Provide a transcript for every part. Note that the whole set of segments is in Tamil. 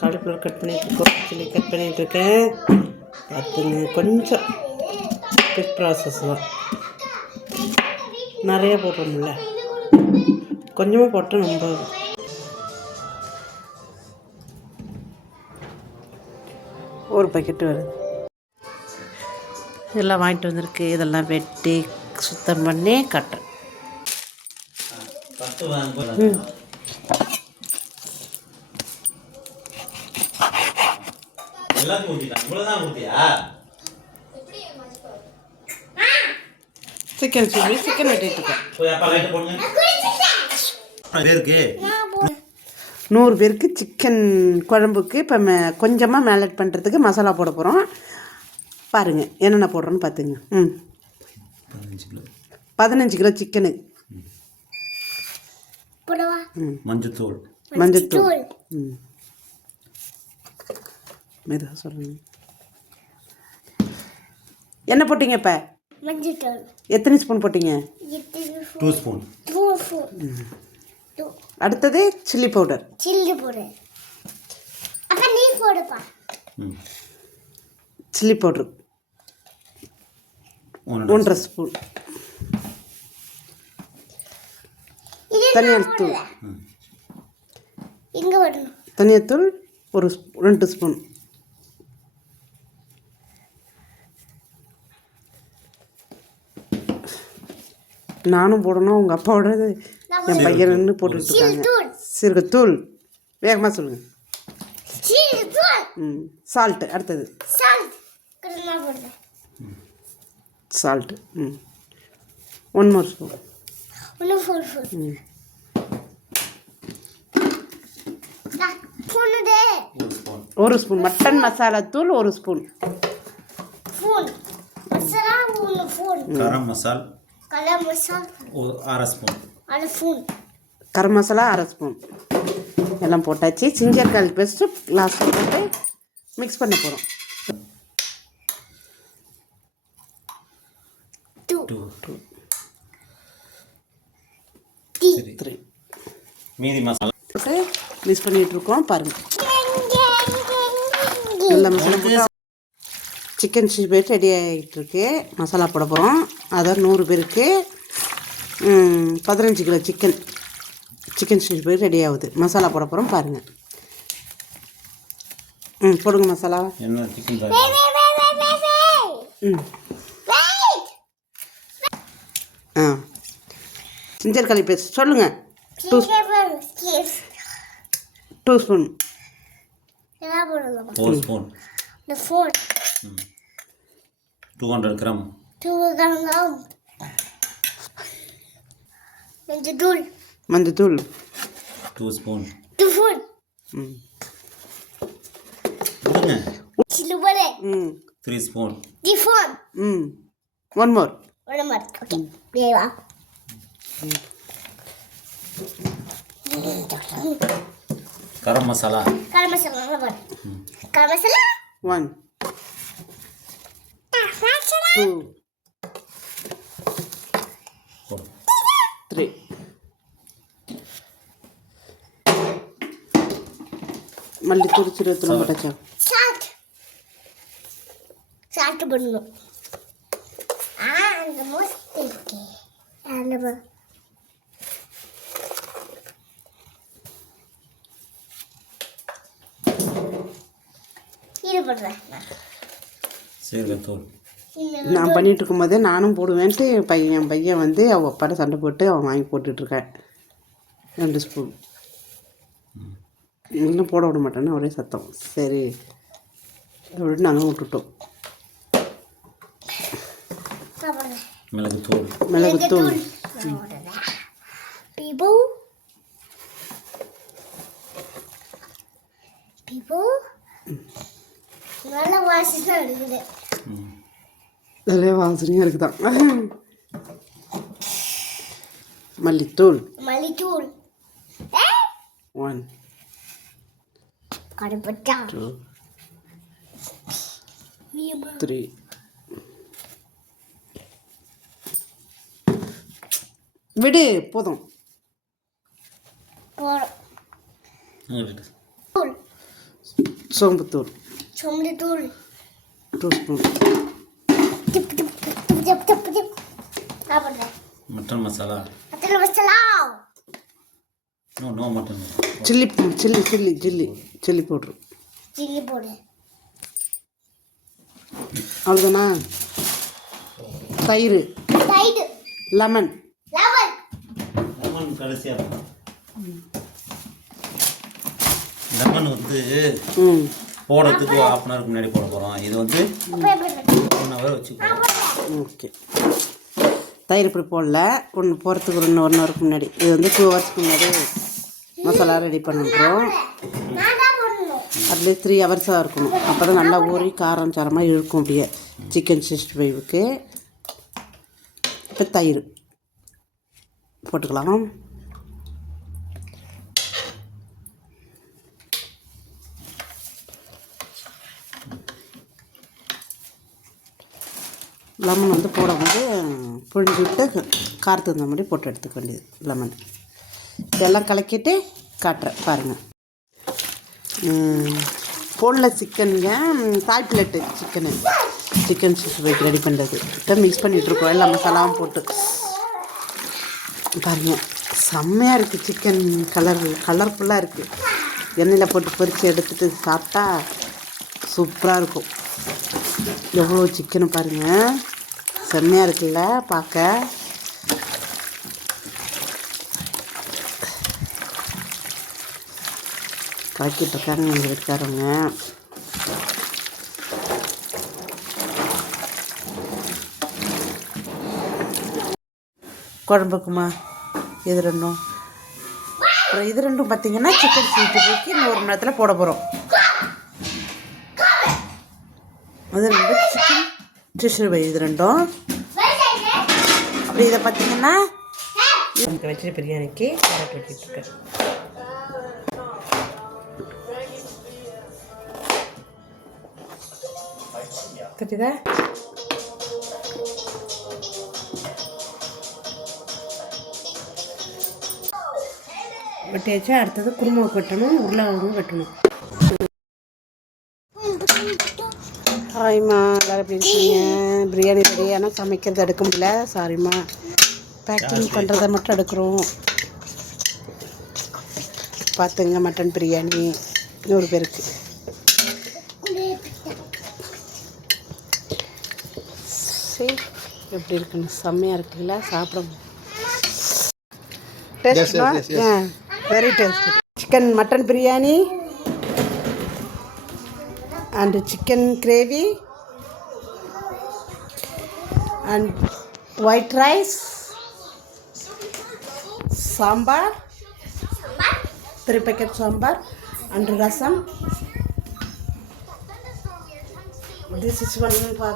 காலிஃப்ளவர் கட் பண்ணிட்டுருக்கோம், சில்லி கட் பண்ணிகிட்ருக்கேன். பார்த்துங்க, கொஞ்சம் குவிக் ப்ராசஸ் தான். நிறையா போடுறோம்ல, கொஞ்சமாக போட்டால் நம்ம ஒரு பக்கெட்டு வருது. இதெல்லாம் வாங்கிட்டு வந்திருக்கு. இதெல்லாம் வெட்டி சுத்தம் பண்ணி கட்டுறேன். சிக்கன் சில்லி சிக்கன் வெட்டிட்டு இருக்கேன். 100 பேருக்கு சிக்கன் குழம்புக்கு இப்போ கொஞ்சமாக மேலட் பண்ணுறதுக்கு மசாலா போட போகிறோம். பாருங்கள் என்னென்ன போடுறோன்னு பார்த்துங்க. 15 கிலோ சிக்கனு, மஞ்சத்தூள் மெதுவாக சொல்லுங்க. என்ன போட்டிங்க இப்போ? மஞ்சத்தூள் எத்தனை ஸ்பூன் போட்டிங்க? 2 ஸ்பூன். அடுத்தது சில்லி பவுடர். அப்போ நீ போடுப்பா. Chilli powder 1.5 spoon. தனியாத்தூள் தனியாத்தூள் 2 ஸ்பூன். நானும் போடணும், உங்கள் அப்பாவோட என் பையன்னு போட்டுட்ருக்காங்க. சீரகத்தூள் வேகமாக சொல்லுங்கள். சால்ட்டு அடுத்தது சால்ட்டு 1 மோர் ஸ்பூன். 1 ஸ்பூன் மட்டன் மசாலா தூள் 1 ஸ்பூன். கரம் மசால் 1/2 ஸ்பூன். கரம் மசாலா 1/2 ஸ்பூன் எல்லாம் போட்டாச்சு. ஜிஞ்சர் கார்லிக் பேஸ்ட்டு லாஸ்ட்டில் போட்டு மிக்ஸ் பண்ண போகிறோம். 3 மீதி மசாலா போட்டு மிக்ஸ் பண்ணிகிட்ருக்கோம். பாருங்கள், நல்ல மசாலா போட்டு சிக்கன் 60 பேர் ரெடி ஆகிட்டுருக்கு. மசாலா போட போகிறோம். அதாவது 100 பேருக்கு 15 கிலோ சிக்கன் 60 பேர் ரெடி ஆகுது. மசாலா போட போகிறோம். பாருங்கள். போடுங்க மசாலா. என்ன சிக்கன் ஜிஞ்சர் கார்லிக் பேஸ்ட் சொல்லுங்கள். 2 ஸ்பூன். 4 ஸ்பூன். 200 கிராம். மஞ்சத்தூள் 2 ஸ்பூன். 3 ஸ்பூன். 1 மோர். கரம் மசாலா 1 2 3 மல்லி தூள் சீரகத்தூள் போட்டாச்சா? சால்ட் பண்ணணும். அந்த மோஸ்ட் இருக்கு அந்த இது போடுறேன். சீரகத்தூள் நான் பண்ணிகிட்டு இருக்கும்போதே நானும் போடுவேன்ட்டு என் பையன் வந்து அவள் அப்பாட்ட சண்டை போட்டு அவன் வாங்கி போட்டுட்ருக்கேன். 2 ஸ்பூன். இன்னும் போட விட மாட்டேன்னு ஒரே சத்தம். சரி அப்படின்னு நாங்கள் விட்டுட்டோம். மிளகுத்தூள் நல்ல வாசனை இருக்குது. நிறைய வாசனையாக இருக்குதான். மல்லித்தூள் 1 2 3 விடு போதும். தூள் சோம்புத்தூள் சோம்பு தூள் 2 spoon. Dip dip dip dip dip dip சாப்பிடுறேன். Mutton masala. Mutton masala. No mutton masala. Chilli powder. Chilli போடு. அவ்வளோதானா? தயிர், தயிர், லெமன். லெமன் கடைசியாக லெமன் வந்து போடுறதுக்கு 1/2 அன் ஹவருக்கு முன்னாடி போட போகிறோம். இது வந்து 1 ஹவர் வச்சுக்கோம். ஓகே. தயிர் இப்படி போடல, ஒன்று போகிறதுக்கு 1 ஹவருக்கு முன்னாடி. இது வந்து 2 ஹவர்ஸ்க்கு முன்னாடி மசாலா ரெடி பண்ணுறோம். அப்படியே 3 ஹவர்ஸாக இருக்கணும். அப்போ தான் நல்லா ஊறி காரம் சாரமாக இழுக்கும் அப்படியே சிக்கன் 65க்கு. இப்போ தயிர் போட்டுக்கலாம். லெமன் வந்து போடும்போது புழிஞ்சு விட்டு காரத்துக்கு தகுந்த மாதிரி போட்டு எடுத்துக்க வேண்டியது லெமன். இதெல்லாம் கலக்கிட்டு காட்டுறேன் பாருங்கள். போன்லெஸ் சிக்கனுங்க, தாய் பிளேட்டு சிக்கன் 65 ரெடி பண்ணுறது. இப்போ மிக்ஸ் பண்ணிகிட்ருக்கோம் எல்லா மசாலாவும் போட்டு. பாருங்கள் செம்மையாக இருக்குது. சிக்கன் கலர்ஃபுல்லாக இருக்குது. எண்ணெயில் போட்டு பொரித்து எடுத்துகிட்டு சாப்பிட்டா சூப்பராக இருக்கும். எவ்வளோ சிக்கனு பாருங்கள், செம்மையாக இருக்குல்ல பார்க்க. கலக்கிட்டுருக்காங்க எங்கள் வீட்டுக்காரவங்க. குழம்புக்குமா இது ரெண்டும், அப்புறம் இது ரெண்டும் பார்த்திங்கன்னா சிக்கன் 65க்கு இன்னும் 1 மணி நேரத்தில் போட போகிறோம். அது ரெண்டு சிக்கன் 65 இது ரெண்டும். அப்படி இதை பார்த்திங்கன்னா எனக்கு வச்சு பிரியாணிக்கு கேரட் வெட்டிட்டுருக்கேன். தெரியுதா? வெட்டியாச்சு. அடுத்தது குருமாவை வெட்டணும், உருளைக்கிழங்கு வெட்டணும். ஹாய்மா, எல்லோரும் எப்படி இருக்கீங்க? பிரியாணி ரெடி, ஆனால் சமைக்கிறது எடுக்க முடியல, சாரிம்மா. பேக்கிங் பண்ணுறதை மட்டும் எடுக்கிறோம். பார்த்துங்க, மட்டன் பிரியாணி 100 பேருக்கு. சரி, எப்படி இருக்குன்னு செம்மையாக இருக்குல்ல, சாப்பிட டேஸ்ட்மா. Very taste. Chicken mutton biryani and chicken gravy and white rice, sambar, 3 packet sambar and rasam. This is one for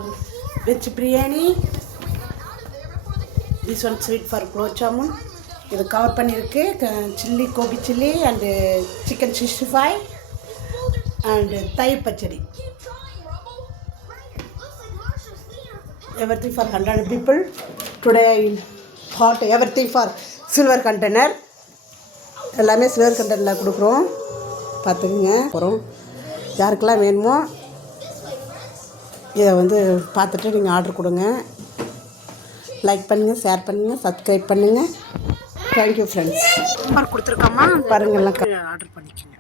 veg biryani. This one sweet for gulab jamun. இது கவர் பண்ணியிருக்கு. Chilli, gobi chilli and chicken 65 and thayir pachadi. everything for 100 people. Today I bought everything for silver container. எல்லாமே சில்வர் கண்டெய்னரில் கொடுக்குறோம். பார்த்துக்குங்க. அப்புறம் யாருக்கெல்லாம் வேணுமோ இதை வந்து பார்த்துட்டு நீங்கள் ஆர்டர் கொடுங்க. லைக் பண்ணுங்கள், ஷேர் பண்ணுங்கள், சப்ஸ்கிரைப் பண்ணுங்கள். Thank you friends. நம்பர் கொடுத்துருக்காமா பாருங்கள், எல்லாம் ஆர்டர் பண்ணிக்கோங்க.